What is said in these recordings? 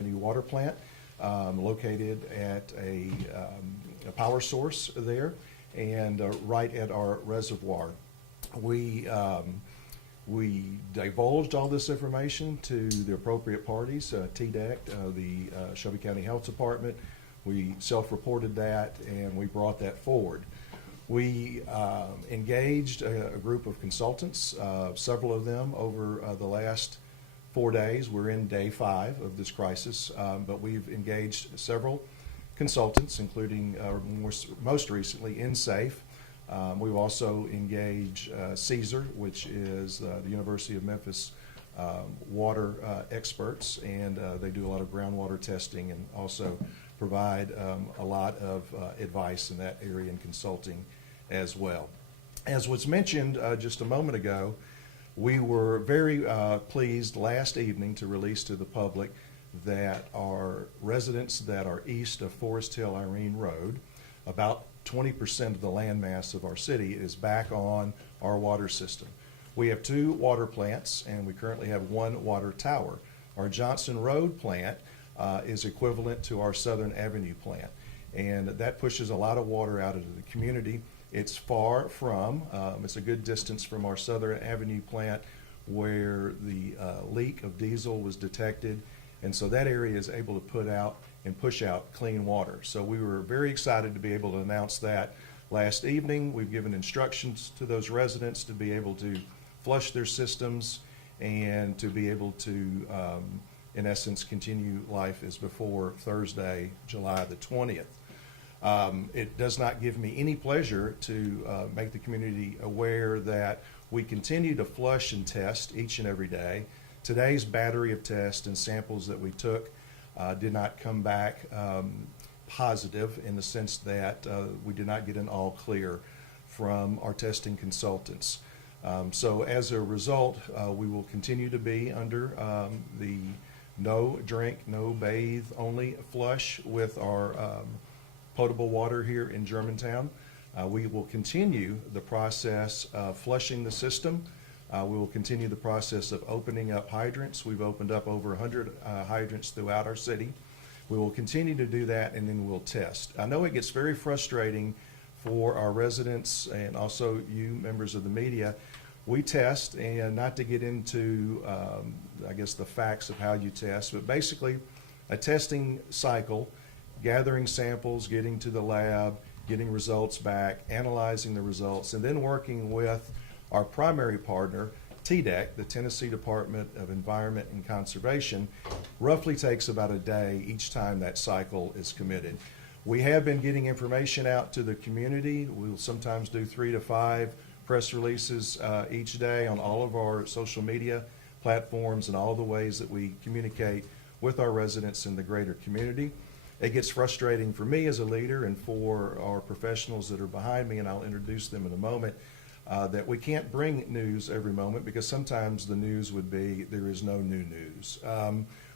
new water plant located at a power source there and right at our reservoir. We we divulged all this information to the appropriate parties, TDEC, the Shelby County Health Department. We self-reported that and we brought that forward. We engaged a group of consultants, several of them over the last 4 days. We're in day 5 of this crisis, but we've engaged several consultants, including most recently InSafe. We've also engaged CSER, which is the University of Memphis water experts, and they do a lot of groundwater testing and also provide a lot of advice in that area and consulting as well. As was mentioned just a moment ago, we were very pleased last evening to release to the public that our residents that are east of Forest Hill Irene Road, about 20% of the landmass of our city, is back on our water system. We have 2 water plants and we currently have 1 water tower. Our Johnson Road plant is equivalent to our Southern Avenue plant, and that pushes a lot of water out into the community. It's far from, it's a good distance from our Southern Avenue plant where the leak of diesel was detected, and so that area is able to put out and push out clean water. So we were very excited to be able to announce that last evening. We've given instructions to those residents to be able to flush their systems and to be able to, in essence, continue life as before Thursday, July the 20th. It does not give me any pleasure to make the community aware that we continue to flush and test each and every day. Today's battery of tests and samples that we took did not come back positive, in the sense that we did not get an all clear from our testing consultants. So as a result, we will continue to be under the no drink, no bathe, only flush with our potable water here in Germantown. We will continue the process of flushing the system. We will continue the process of opening up hydrants. We've opened up over 100 hydrants throughout our city. We will continue to do that, and then we'll test. I know it gets very frustrating for our residents and also you members of the media. We test, and not to get into, I guess, the facts of how you test, but basically a testing cycle, gathering samples, getting to the lab, getting results back, analyzing the results, and then working with our primary partner, TDEC, the Tennessee Department of Environment and Conservation, roughly takes about a day each time that cycle is committed. We have been getting information out to the community. We'll sometimes do 3 to 5 press releases each day on all of our social media platforms and all the ways that we communicate with our residents in the greater community. It gets frustrating for me as a leader and for our professionals that are behind me, and I'll introduce them in a moment, that we can't bring news every moment, because sometimes the news would be there is no new news.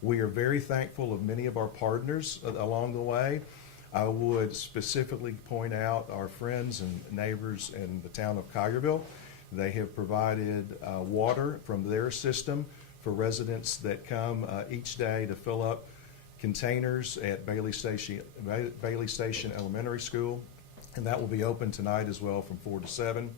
We are very thankful of many of our partners along the way. I would specifically point out our friends and neighbors in the town of Collierville. They have provided water from their system for residents that come each day to fill up containers at Bailey Station Elementary School, and that will be open tonight as well from 4 to 7.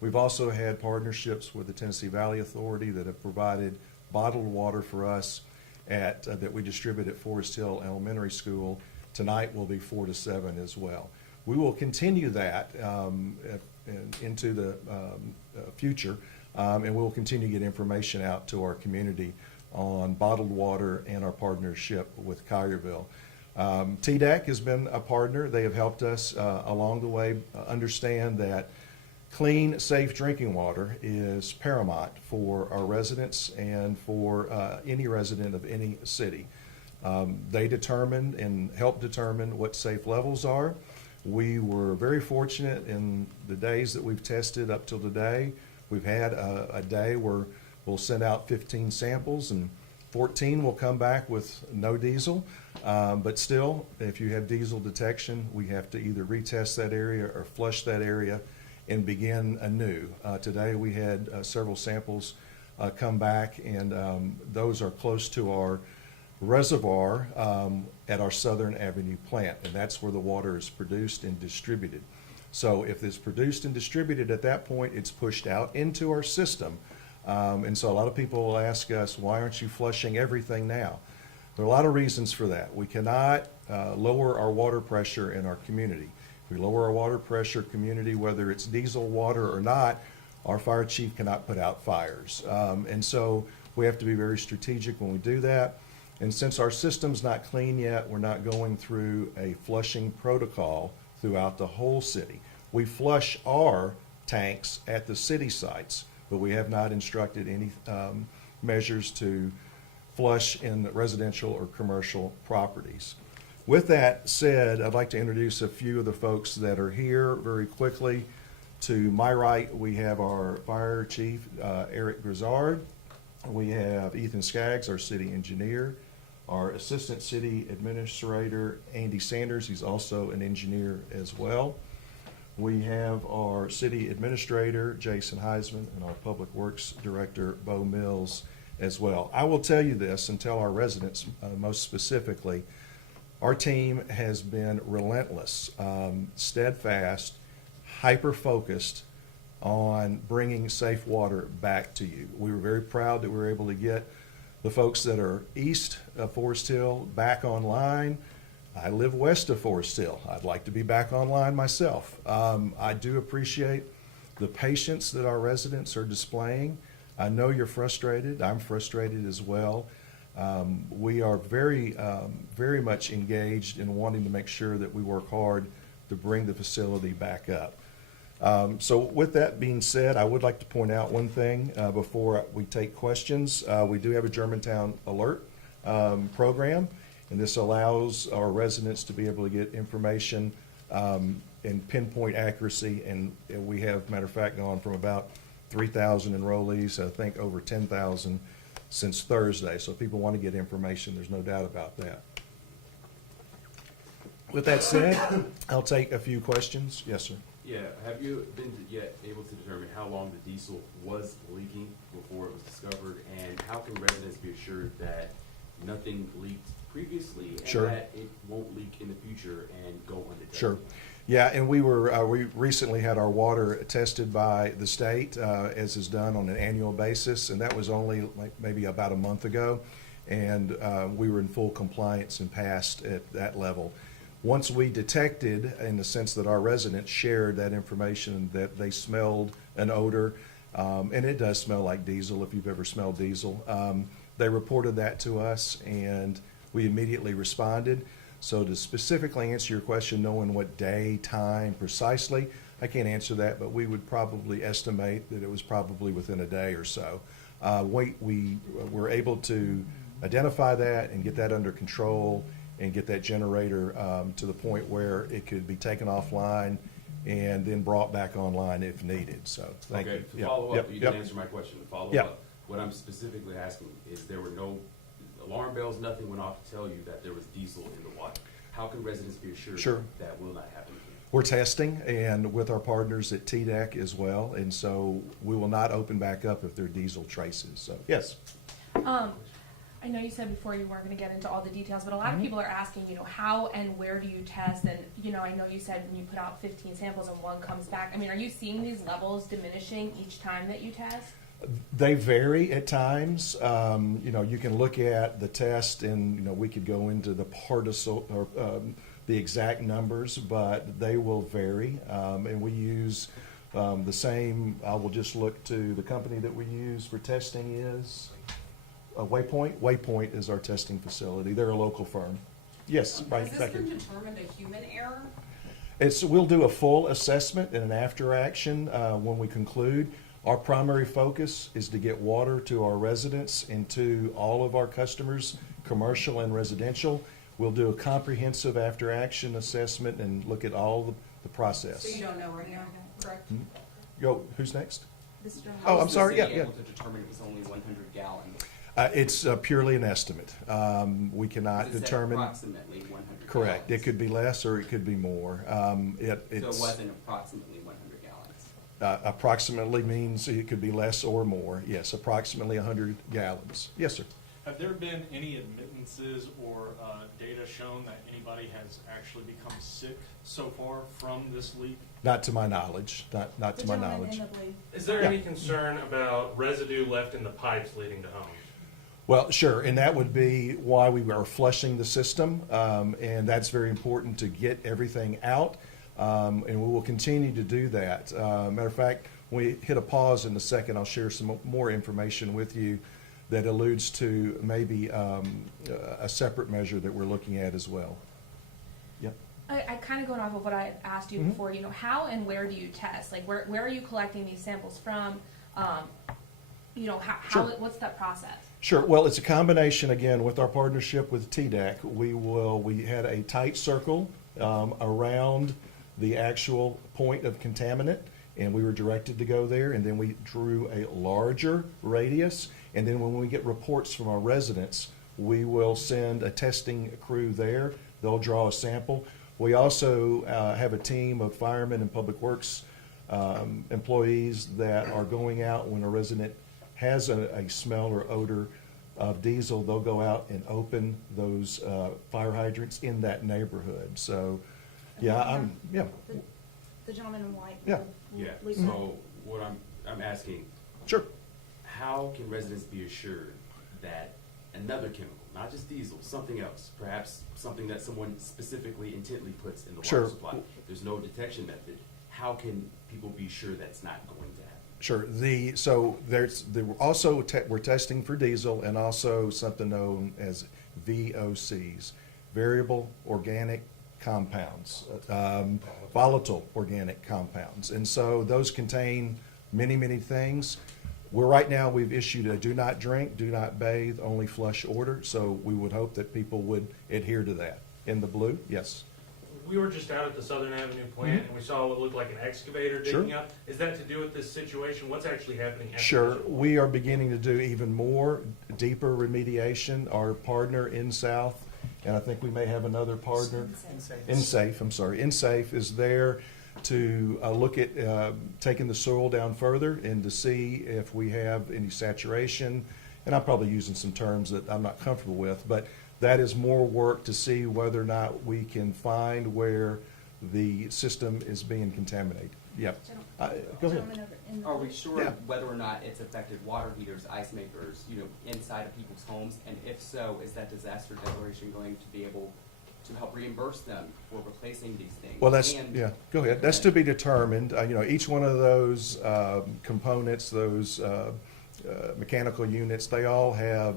We've also had partnerships with the Tennessee Valley Authority that have provided bottled water for us that we distribute at Forest Hill Elementary School. Tonight will be 4 to 7 as well. We will continue that into the future, and we'll continue to get information out to our community on bottled water and our partnership with Collierville. TDEC has been a partner. They have helped us along the way understand that clean, safe drinking water is paramount for our residents and for any resident of any city. They determined and helped determine what safe levels are. We were very fortunate in the days that we've tested up till today. We've had a day where we'll send out 15 samples and 14 will come back with no diesel. But still, if you have diesel detection, we have to either retest that area or flush that area and begin anew. Today we had several samples come back, and those are close to our reservoir at our Southern Avenue plant, and that's where the water is produced and distributed. So if it's produced and distributed at that point, it's pushed out into our system. And so a lot of people will ask us, why aren't you flushing everything now? There are a lot of reasons for that. We cannot lower our water pressure in our community. If we lower our water pressure community, whether it's diesel water or not, our fire chief cannot put out fires. And so we have to be very strategic when we do that. And since our system's not clean yet, we're not going through a flushing protocol throughout the whole city. We flush our tanks at the city sites, but we have not instructed any measures to flush in residential or commercial properties. With that said, I'd like to introduce a few of the folks that are here very quickly. To my right, we have our fire chief, Eric Grizzard. We have Ethan Skaggs, our city engineer. Our assistant city administrator, Andy Sanders, he's also an engineer as well. We have our city administrator, Jason Heisman, and our public works director, Bo Mills, as well. I will tell you this and tell our residents most specifically, our team has been relentless, steadfast, hyper-focused on bringing safe water back to you. We were very proud that we were able to get the folks that are east of Forest Hill back online. I live west of Forest Hill. I'd like to be back online myself. I do appreciate the patience that our residents are displaying. I know you're frustrated. I'm frustrated as well. We are very much engaged in wanting to make sure that we work hard to bring the facility back up. So with that being said, I would like to point out one thing before we take questions. We do have a Germantown alert program, and this allows our residents to be able to get information in pinpoint accuracy. And we have, matter of fact, gone from about 3,000 enrollees, I think over 10,000 since Thursday. So if people want to get information, there's no doubt about that. With that said, I'll take a few questions. Yes, sir. Yeah, have you been yet able to determine how long the diesel was leaking before it was discovered, and how can residents be assured that nothing leaked previously and Sure. that it won't leak in the future and go undetected? Sure. Yeah, and we recently had our water tested by the state, as is done on an annual basis, and that was only maybe about a month ago, and we were in full compliance and passed at that level. Once we detected, in the sense that our residents shared that information, that they smelled an odor, and it does smell like diesel if you've ever smelled diesel, they reported that to us, and we immediately responded. So to specifically answer your question, knowing what day, time precisely, I can't answer that, but we would probably estimate that it was probably within a day or so. We were able to identify that and get that under control and get that generator to the point where it could be taken offline and then brought back online if needed. So thank you. To follow up, you didn't answer my question. To follow up, what I'm specifically asking is there were no alarm bells, nothing went off to tell you that there was diesel in the water. How can residents be assured Sure. that will not happen again? We're testing, and with our partners at TDEC as well, and so we will not open back up if there are diesel traces. So yes. I know you said before you weren't going to get into all the details, but a lot of people are asking, how and where do you test? And, I know you said when you put out 15 samples and one comes back. I mean, are you seeing these levels diminishing each time that you test? They vary at times. You can look at the test and, we could go into the the exact numbers, but they will vary. And we use the same, I will just look to the company that we use for testing is Waypoint. Waypoint is our testing facility. They're a local firm. Yes, right. Has this been determined a human error? We'll do a full assessment and an after action when we conclude. Our primary focus is to get water to our residents and to all of our customers, commercial and residential. We'll do a comprehensive after action assessment and look at all the process. So you don't know right now, correct? Who's next? This is Oh, I'm sorry. Yeah. able to determine it was only 100 gallons? It's purely an estimate. We cannot It said determine. approximately 100 Correct. It gallons. could be less or it could be more. So it wasn't approximately 100 gallons? Approximately means it could be less or more. Yes, approximately 100 gallons. Yes, sir. Have there been any admittances or data shown that anybody has actually become sick so far from this leak? Not to my knowledge, not to my knowledge. Is there Yeah. any concern about residue left in the pipes leading to homes? Well, sure, and that would be why we are flushing the system, and that's very important to get everything out, and we will continue to do that. Matter of fact, when we hit a pause in a second, I'll share some more information with you that alludes to maybe a separate measure that we're looking at as well. Yep. I kind of going off of what I had asked you Mhm. before, how and where do you test? Like, where are you collecting these samples from? Sure. What's that process? Sure. Well, it's a combination, again, with our partnership with TDEC. We had a tight circle around the actual point of contaminant, and we were directed to go there, and then we drew a larger radius, and then when we get reports from our residents, we will send a testing crew there. They'll draw a sample. We also have a team of firemen and public works employees that are going out when a resident has a smell or odor of diesel. They'll go out and open those fire hydrants in that neighborhood. So, yeah. The gentleman in white. Yeah. Yeah, Leave so what I'm asking, Sure. how can residents be assured that another chemical, not just diesel, something else, perhaps something that someone specifically intently puts in the Sure. water supply, there's no detection method, how can people be sure that's not going to happen? Sure. We're testing for diesel and also something known as VOCs, variable organic compounds, volatile organic compounds. And so those contain many, many things. Right now, we've issued a do not drink, do not bathe, only flush order. So we would hope that people would adhere to that. In the blue, yes. We were just out at the Southern Avenue plant and we saw what looked like an excavator digging Sure. up. Is that to do with this situation? What's actually happening? after Sure. this? We are beginning to do even more deeper remediation. Our partner in South, and I think we may have another partner. InSafe is there to look at taking the soil down further and to see if we have any saturation. And I'm probably using some terms that I'm not comfortable with, but that is more work to see whether or not we can find where the system is being contaminated. Yep. Go ahead. Gentleman over in the Are we blue. sure Yeah. whether or not it's affected water heaters, ice makers, inside of people's homes? And if so, is that disaster declaration going to be able to help reimburse them for replacing these things? Well, And- go ahead. That's to be determined. Each one of those components, those mechanical units, they all have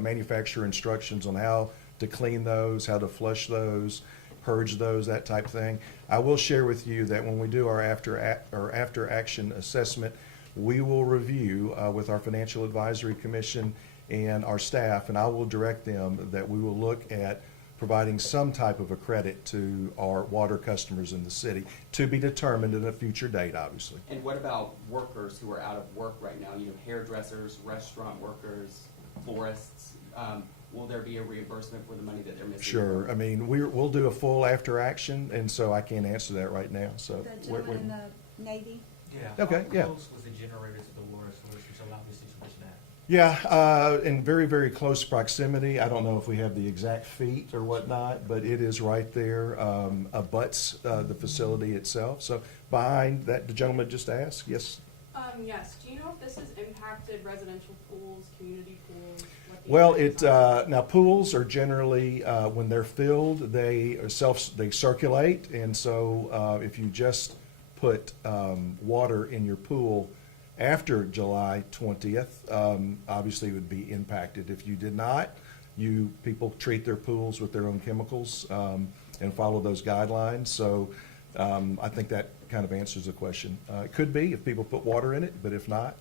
manufacturer instructions on how to clean those, how to flush those, purge those, that type thing. I will share with you that when we do our after action assessment, we will review with our Financial Advisory Commission and our staff, and I will direct them that we will look at providing some type of a credit to our water customers in the city, to be determined at a future date, obviously. And what about workers who are out of work right now? Hairdressers, restaurant workers, florists. Will there be a reimbursement for the money that they're missing? Sure. I mean, we'll do a full after action, and so I can't answer that right now. So The gentleman in the navy. Yeah. Okay, How yeah. close was the generator to the water source, which allowed this situation to happen? Yeah, in very, very close proximity. I don't know if we have the exact feet or whatnot, but it is right there, abuts the facility itself. So behind that, the gentleman just asked, yes? Yes, do you know if this has impacted residential pools, community pools? what the Well, impacts are? now pools are generally, when they're filled, they circulate. And so if you just put water in your pool after July 20th, obviously it would be impacted. If you did not, people treat their pools with their own chemicals and follow those guidelines. So I think that kind of answers the question. It could be if people put water in it, but if not,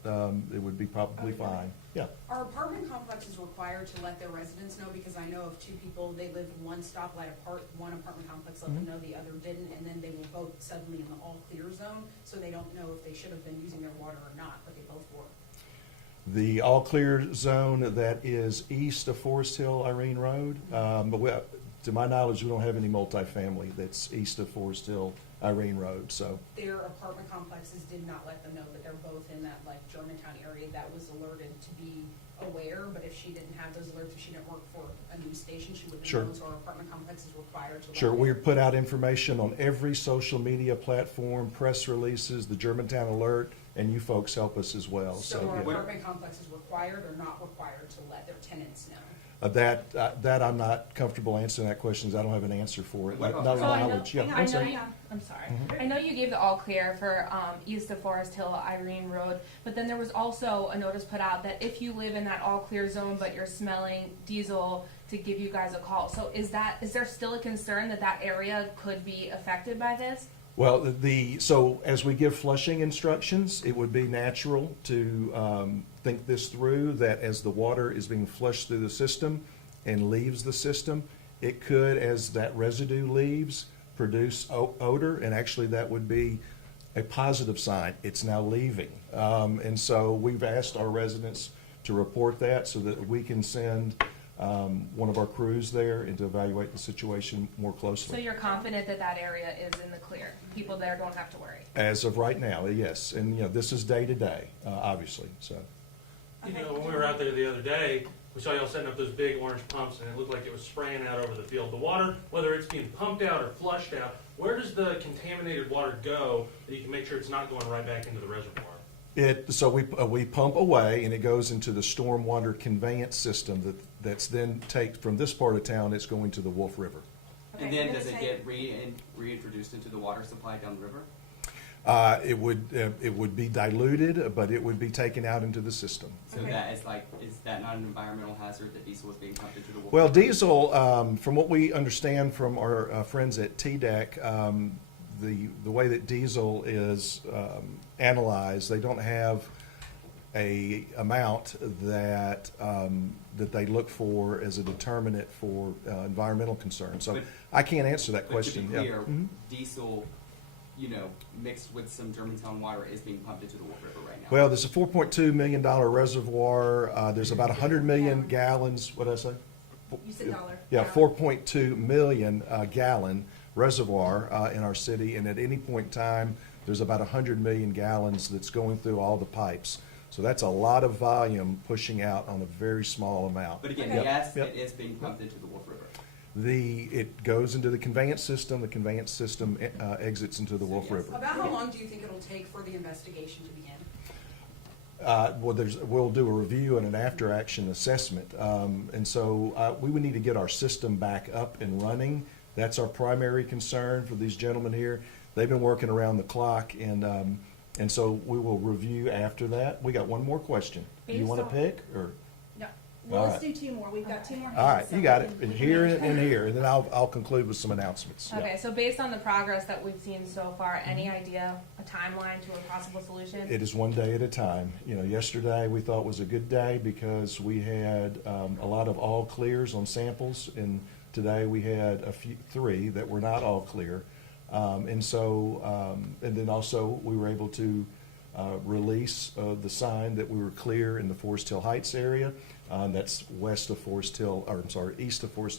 it would be probably Okay. fine. Yeah. Are apartment complexes required to let their residents know? Because I know of two people, they lived one stoplight apart, one apartment complex let them know, the other didn't, and then they were both suddenly in the all clear zone, so they don't know if they should have been using their water or not, but they both were. The all clear zone that is east of Forest Hill, Irene Road, but to my knowledge, we don't have any multifamily that's east of Forest Hill, Irene Road, so. Their apartment complexes did not let them know that they're both in that like Germantown area that was alerted to be aware, but if she didn't have those alerts, if she didn't work for a news station, she wouldn't Sure. have known, so our apartment complex is required to let Sure, her we know. put out information on every social media platform, press releases, the Germantown Alert, and you folks help us as well. So our yeah. apartment complex is required or not required to let their tenants know? That I'm not comfortable answering that question, 'cause I don't have an answer for it. What about- Not So I know- knowledge, yeah, hang on, I I'm know sorry. you, I'm sorry. I know you gave the all clear for east of Forest Hill, Irene Road, but then there was also a notice put out that if you live in that all clear zone but you're smelling diesel, to give you guys a call. So is there still a concern that that area could be affected by this? Well, so as we give flushing instructions, it would be natural to think this through, that as the water is being flushed through the system and leaves the system, it could, as that residue leaves, produce odor, and actually that would be a positive sign. It's now leaving. And so we've asked our residents to report that so that we can send one of our crews there and to evaluate the situation more So closely. you're confident that that area is in the clear? People there don't have to worry? As of right now, yes. And, this is day to day, obviously, so. You know, when we were out there the other day, we saw y'all setting up those big orange pumps, and it looked like it was spraying out over the field. The water, whether it's being pumped out or flushed out, where does the contaminated water go that you can make sure it's not going right back into the reservoir? So we pump away, and it goes into the stormwater conveyance system that's then from this part of town, it's going to the Wolf River. And Okay, then I'm does gonna it say- get reintroduced into the water supply down the river? It would be diluted, but it would be taken out into the system. So Okay. that is that not an environmental hazard that diesel is being pumped into the water? Well, diesel, from what we understand from our friends at TDEC, the way that diesel is analyzed, they don't have a amount that they look for as a determinant for environmental concerns. So But- I can't answer that But to question. be Yeah. clear, Mhm. diesel, mixed with some Germantown water is being pumped into the Wolf River right now. Well, there's a $4.2 million reservoir. There's about 100 million gallons, what did I say? You said dollar. Yeah, 4.2 million gallon reservoir in our city, and at any point in time, there's about 100 million gallons that's going through all the pipes. So that's a lot of volume pushing out on a very small amount. But again, Okay. yes, Yep. it is being pumped into the Wolf River. It goes into the conveyance system. The conveyance system exits into the So Wolf yes. River. About how long do you think it'll take for the investigation to begin? We'll do a review and an after-action assessment. And so we would need to get our system back up and running. That's our primary concern for these gentlemen here. They've been working around the clock, and so we will review after that. We got one more question. Do you Based want to on- pick, or? No, well, let's All do two more, we've got two more. All right, hands, so you got we it. can- And here and here, and then I'll conclude with some announcements. Yeah. Okay, so based on the progress that we've seen so far, any idea, a timeline to a possible solution? It is one day at a time. Yesterday we thought was a good day because we had a lot of all clears on samples, and today we had three that were not all clear. And then also we were able to release the sign that we were clear in the Forest Hill Heights area. That's east of Forest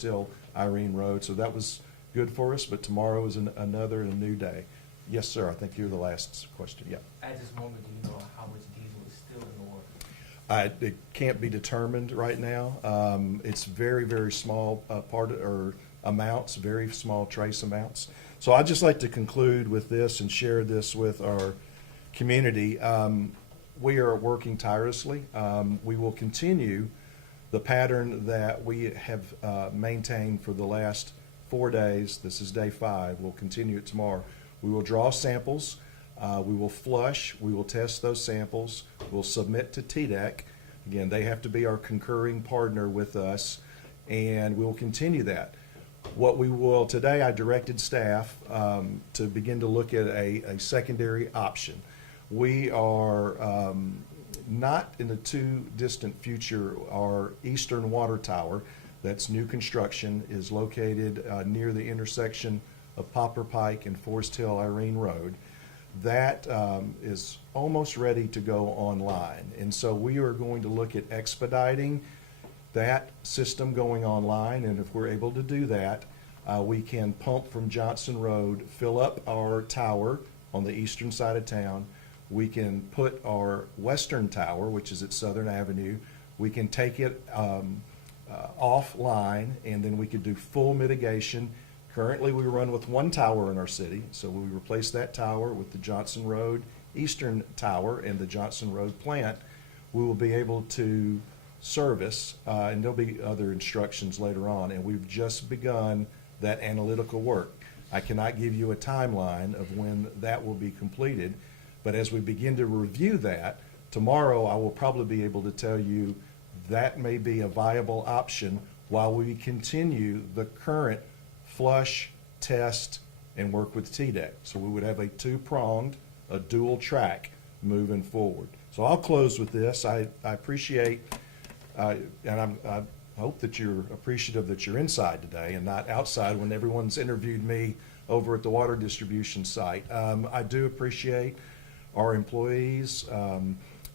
Hill, Irene Road. So that was good for us, but tomorrow is another and a new day. Yes, sir, I think you're the last question, yeah. At this moment, do you know how much diesel is still in the water? It can't be determined right now. It's very, very small amounts, very small trace amounts. So I'd just like to conclude with this and share this with our community. We are working tirelessly. We will continue the pattern that we have maintained for the last 4 days. This is day 5. We'll continue it tomorrow. We will draw samples. We will flush. We will test those samples. We'll submit to TDEC. Again, they have to be our concurring partner with us, and we will continue that. Today I directed staff to begin to look at a secondary option. We are not in the too distant future. Our eastern water tower, that's new construction, is located near the intersection of Popper Pike and Forest Hill Irene Road. That is almost ready to go online. And so we are going to look at expediting that system going online, and if we're able to do that, we can pump from Johnson Road, fill up our tower on the eastern side of town. We can put our western tower, which is at Southern Avenue, we can take it offline, and then we could do full mitigation. Currently, we run with one tower in our city, so we replace that tower with the Johnson Road Eastern Tower and the Johnson Road plant. We will be able to service, and there'll be other instructions later on, and we've just begun that analytical work. I cannot give you a timeline of when that will be completed, but as we begin to review that, tomorrow I will probably be able to tell you that may be a viable option while we continue the current flush, test, and work with TDEC. So we would have a two-pronged, a dual track moving forward. So I'll close with this. I appreciate, and I hope that you're appreciative that you're inside today and not outside when everyone's interviewed me over at the water distribution site. I do appreciate our employees.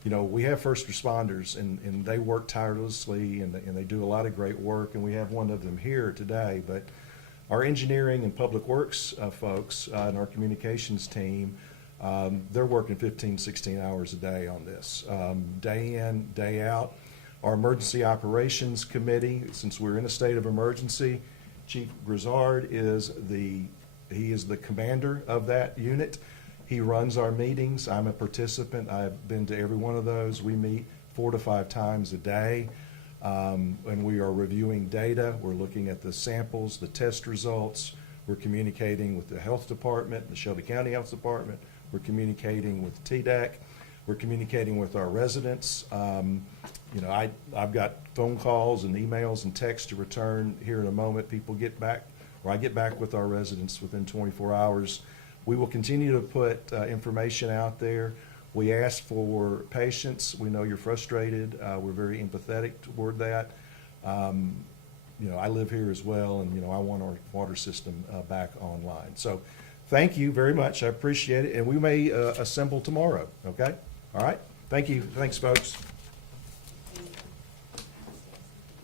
You know, we have first responders, and they work tirelessly, and they do a lot of great work, and we have one of them here today. But our engineering and public works folks and our communications team, they're working 15, 16 hours a day on this, day in, day out. Our emergency operations committee, since we're in a state of emergency, Chief Grizzard is the commander of that unit. He runs our meetings. I'm a participant. I've been to every one of those. We meet 4 to 5 times a day, and we are reviewing data. We're looking at the samples, the test results. We're communicating with the health department, the Shelby County Health Department. We're communicating with TDEC. We're communicating with our residents. You know, I've got phone calls and emails and texts to return here in a moment. People get back, or I get back with our residents within 24 hours. We will continue to put information out there. We ask for patience. We know you're frustrated. We're very empathetic toward that. You know, I live here as well, and, you know, I want our water system back online. So thank you very much. I appreciate it. And we may assemble tomorrow, okay? All right? Thank you. Thanks, folks.